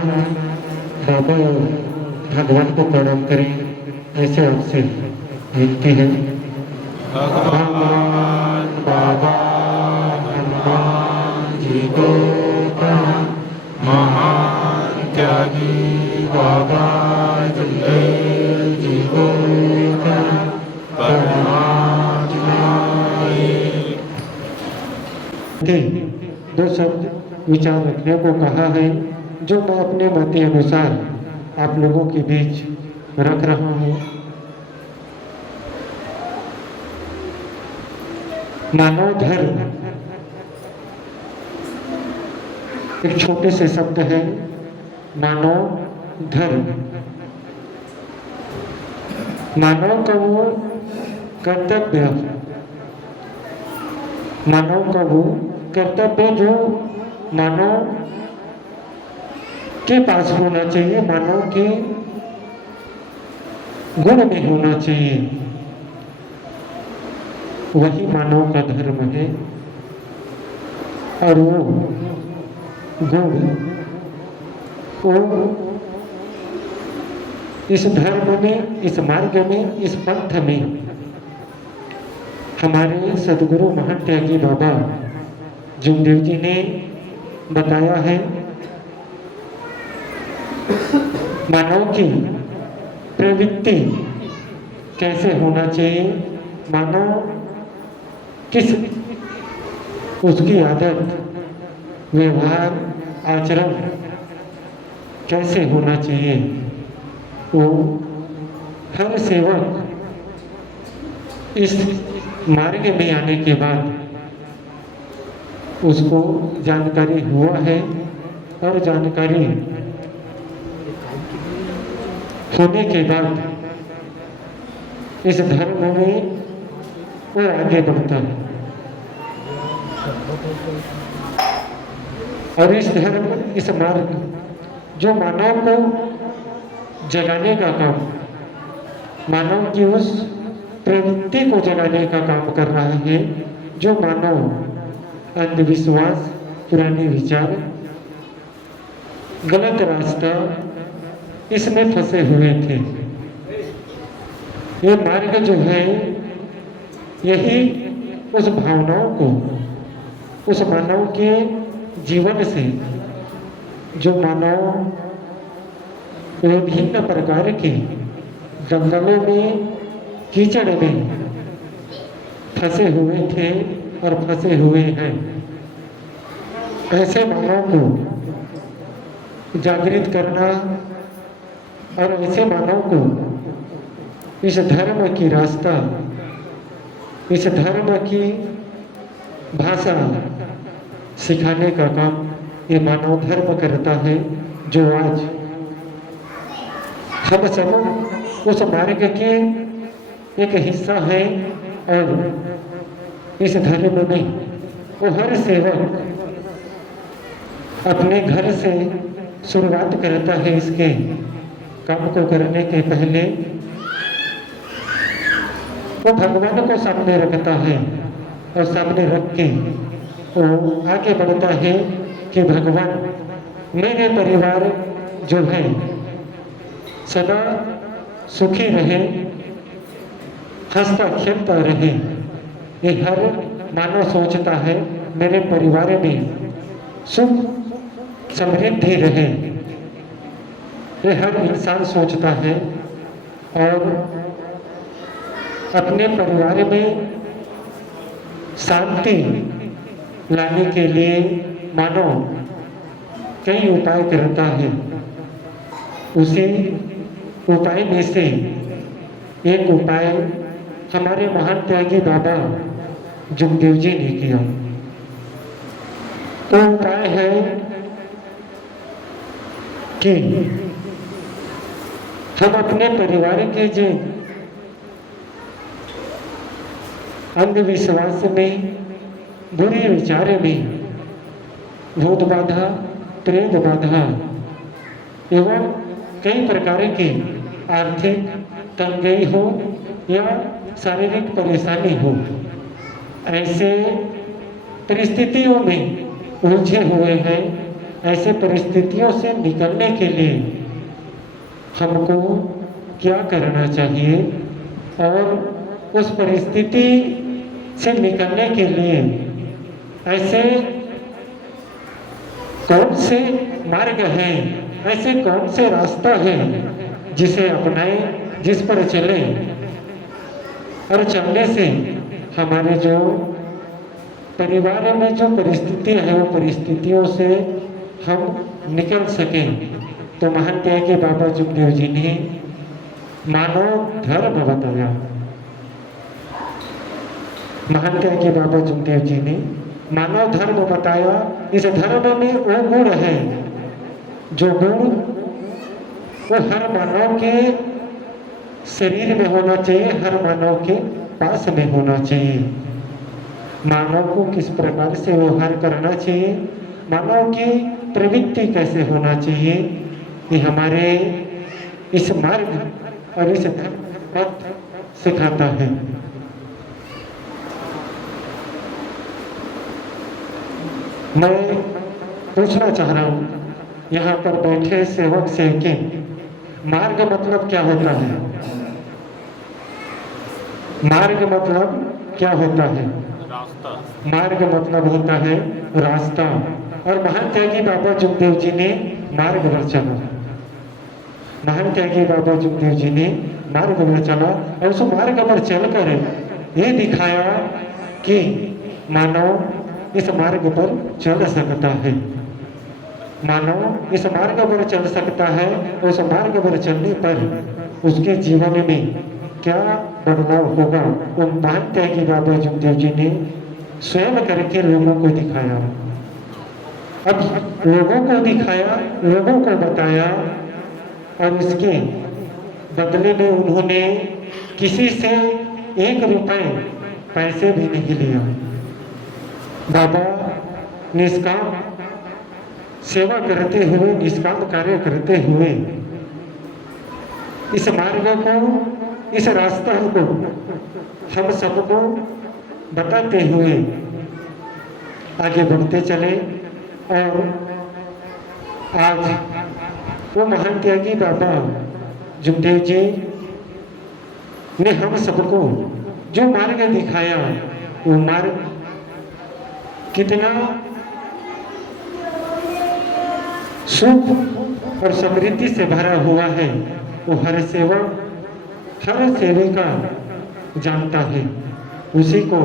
नमस्कार। बाबा और भगवान को प्रणाम करें, ऐसे आपसे विनती है। भगवान बाबा हनुमान जी को प्रणाम, महान त्यागी बाबा जमदग्नि जी को प्रणाम, परमात्मा दो शब्द विचार रखने को कहा है, जो मैं अपने मत के अनुसार आप लोगों के बीच रख रहा हूँ। मानव धर्म एक छोटे से शब्द है, मानव धर्म। मानव का वो कर्तव्य, मानव का वो कर्तव्य जो मानव के पास होना चाहिए, मानव के गुण में होना चाहिए, वही मानव का धर्म है। और वो गुण, वो इस धर्म में, इस मार्ग में, इस पंथ में हमारे सदगुरु महान त्यागी बाबा जमदेव जी ने बताया है। मानव की प्रवृत्ति कैसे होना चाहिए, मानव किस उसकी आदत, व्यवहार, आचरण कैसे होना चाहिए, वो हर सेवक इस मार्ग में आने के बाद उसको जानकारी हुआ है। और जानकारी होने के बाद इस धर्म में वो आगे बढ़ता है। और इस धर्म, इस मार्ग जो मानव को जगाने का काम, मानव की उस प्रवृत्ति को जगाने का काम कर रहा है, जो मानव अंधविश्वास, पुराने विचार, गलत रास्ता, इसमें फंसे हुए थे। ये मार्ग जो है, यही उस भावनाओं को, उस मानव के जीवन से, जो मानव विभिन्न प्रकार के दलदलों में, कीचड़ में फंसे हुए थे और फंसे हुए हैं, ऐसे मानव को जागृत करना और ऐसे मानव को इस धर्म की रास्ता, इस धर्म की भाषा सिखाने का काम ये मानव धर्म करता है, जो आज हम सब उस मार्ग के एक हिस्सा है। और इस धर्म में वो हर सेवक अपने घर से शुरुआत करता है। इसके काम को करने के पहले वो भगवान को सामने रखता है और सामने रख के वो आगे बढ़ता है कि भगवान, मेरे परिवार जो है सदा सुखी रहे, हंसता खेलता रहे। ये हर मानव सोचता है मेरे परिवार में सुख समृद्धि रहे, ये हर इंसान सोचता है। और अपने परिवार में शांति लाने के लिए मानव कई उपाय करता है। उसी उपाय में से एक उपाय हमारे महान त्यागी बाबा जमदेव जी ने किया। तो उपाय है कि हम अपने परिवार के जो अंधविश्वास में, बुरे विचार में, भूत बाधा, प्रेत बाधा एवं कई प्रकार की आर्थिक तंगी हो या शारीरिक परेशानी हो, ऐसे परिस्थितियों में उलझे हुए हैं ऐसे परिस्थितियों से निकलने के लिए हमको क्या करना चाहिए और उस परिस्थिति से निकलने के लिए ऐसे कौन से मार्ग हैं, ऐसे कौन से रास्ता है जिसे अपनाएं, जिस पर चलें और चलने से हमारे जो परिवार में जो परिस्थितियां हैं वो परिस्थितियों से हम निकल सकें। तो महान त्यागी बाबा जुगदेव जी ने मानव धर्म बताया। महान त्यागी बाबा जुगदेव जी ने मानव धर्म बताया। इस धर्म में वो गुण है जो गुण वो हर मानव के शरीर में होना चाहिए, हर मानव के पास में होना चाहिए। मानव को किस प्रकार से व्यवहार करना चाहिए, मानव की प्रवृत्ति कैसे होना चाहिए, ये हमारे इस मार्ग और इस धर्म पथ सिखाता है। मैं पूछना चाह रहा हूँ यहाँ पर बैठे सेवक सेवकी, मार्ग मतलब क्या होता है? मार्ग मतलब क्या होता है? रास्ता। मार्ग मतलब होता है रास्ता। और महान त्यागी बाबा जुगदेव जी ने मार्ग पर चला। महान त्यागी बाबा जुगदेव जी ने मार्ग पर चला और उस मार्ग पर चलकर ये दिखाया कि मानव इस मार्ग पर चल सकता है। मानव इस मार्ग पर चल सकता है। उस मार्ग पर चलने पर उसके जीवन में क्या बदलाव होगा, वो महान त्यागी बाबा जुगदेव जी ने स्वयं करके लोगों को दिखाया। अब लोगों को दिखाया, लोगों को बताया और इसके बदले में उन्होंने किसी से 1 रुपए पैसे भी नहीं लिया। बाबा निष्काम सेवा करते हुए, निष्काम कार्य करते हुए इस मार्ग को, इस रास्ते को हम सबको बताते हुए आगे बढ़ते चले। और आज वो महान त्यागी बाबा जुगदेव जी ने हम सबको जो मार्ग दिखाया, वो मार्ग कितना सुख और समृद्धि से भरा हुआ है, वो हर सेवक, हर सेविका जानता है। उसी को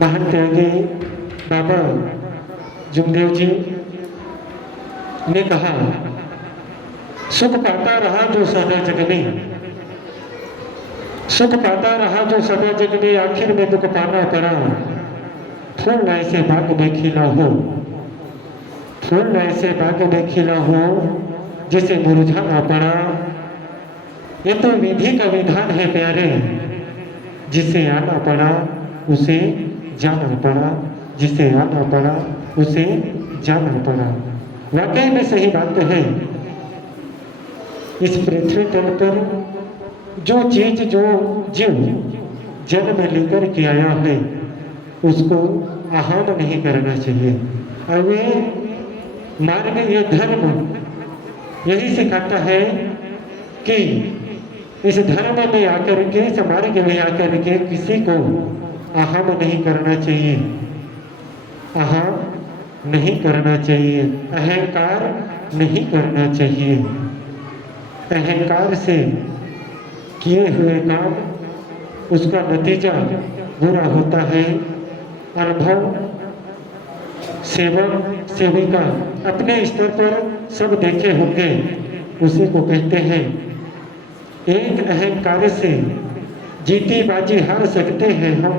महान त्यागी बाबा जुगदेव जी ने कहा, सुख पाता रहा जो सदा जग में, सुख पाता रहा जो सदा जग में, आखिर में दुख पाना पड़ा। फूल ऐसे बाग में खिला हो, फूल ऐसे बाग में खिला हो जिसे मुरझाना पड़ा। ये तो विधि का विधान है प्यारे, जिसे आना पड़ा उसे जाना पड़ा, जिसे आना पड़ा उसे जाना पड़ा। वाकई में सही बात है। इस पृथ्वी तल पर जो चीज, जो जीव जन्म लेकर के आया है उसको अहम नहीं करना चाहिए। और ये मार्ग, ये धर्म यही सिखाता है कि इस धर्म में आकर के, इस मार्ग में आकर के किसी को अहम नहीं करना चाहिए, अहम नहीं करना चाहिए, अहंकार नहीं करना चाहिए। अहंकार से किए हुए काम, उसका नतीजा बुरा होता है। अनुभव सेवक सेविका अपने स्तर पर सब देखे होंगे, उसी को कहते हैं एक अहंकार से जीती बाजी हार सकते हैं हम।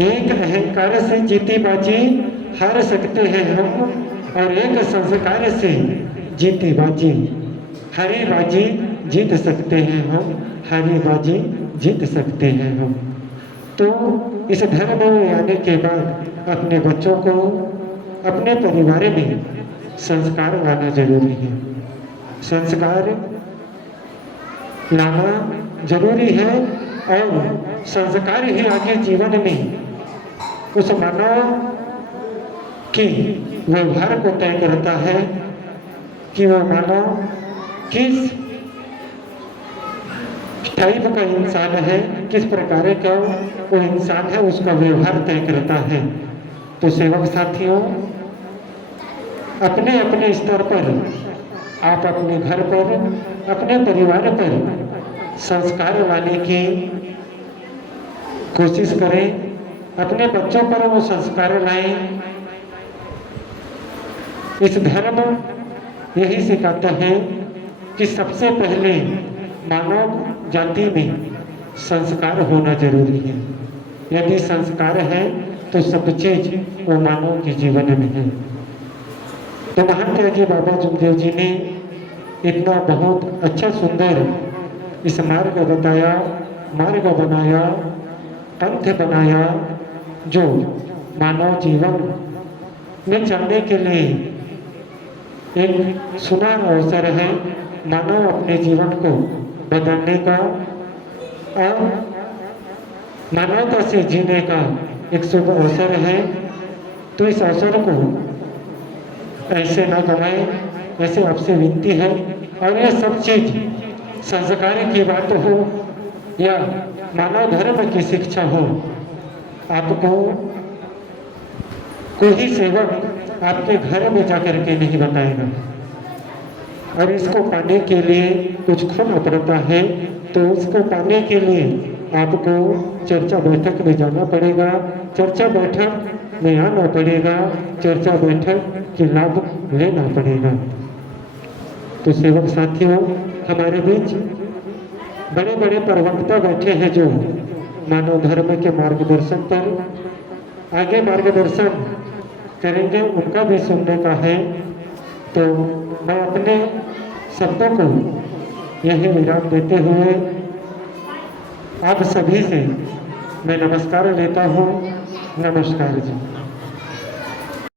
एक अहंकार से जीती बाजी हार सकते हैं हम, और एक संस्कार से जीती बाजी, हरी बाजी जीत सकते हैं हम, हरी बाजी जीत सकते हैं हम। तो इस धर्म में आने के बाद अपने बच्चों को, अपने परिवार में संस्कार लाना जरूरी है। संस्कार लाना जरूरी है और संस्कार ही आगे जीवन में उस मानव कि व्यवहार को तय करता है कि वह मानव किस टाइप का इंसान है, किस प्रकार का वो इंसान है, उसका व्यवहार तय करता है। तो सेवक साथियों, अपने अपने स्तर पर आप अपने घर पर, अपने परिवार पर संस्कार लाने की कोशिश करें। अपने बच्चों पर वो संस्कार लाएं। इस धर्म यही सिखाता है कि सबसे पहले मानव जाति में संस्कार होना जरूरी है। यदि संस्कार है तो सब चीज वो मानव के जीवन में है। तो महान त्यागी बाबा जुगदेव जी ने इतना बहुत अच्छा सुंदर इस मार्ग बताया, मार्ग बनाया, पंथ बनाया, जो मानव जीवन में चलने के लिए एक सुनहरा अवसर है, मानव अपने जीवन को बदलने का और मानवता से जीने का एक शुभ अवसर है। तो इस अवसर को ऐसे न गवाएं, ऐसे आपसे विनती है। और यह सब चीज संस्कार की बात हो या मानव धर्म की शिक्षा हो, आपको कोई सेवक आपके घर में जाकर के नहीं बताएगा। और इसको पाने के लिए कुछ खोना पड़ता है। तो उसको पाने के लिए आपको चर्चा बैठक में जाना पड़ेगा, चर्चा बैठक में आना पड़ेगा, चर्चा बैठक के लाभ लेना पड़ेगा। तो सेवक साथियों, हमारे बीच बड़े बड़े प्रवक्ता बैठे हैं जो मानव धर्म के मार्गदर्शन पर आगे मार्गदर्शन करेंगे, उनका भी सुनने का है। तो मैं अपने शब्दों को यही विराम देते हुए आप सभी से मैं नमस्कार लेता हूँ। नमस्कार जी।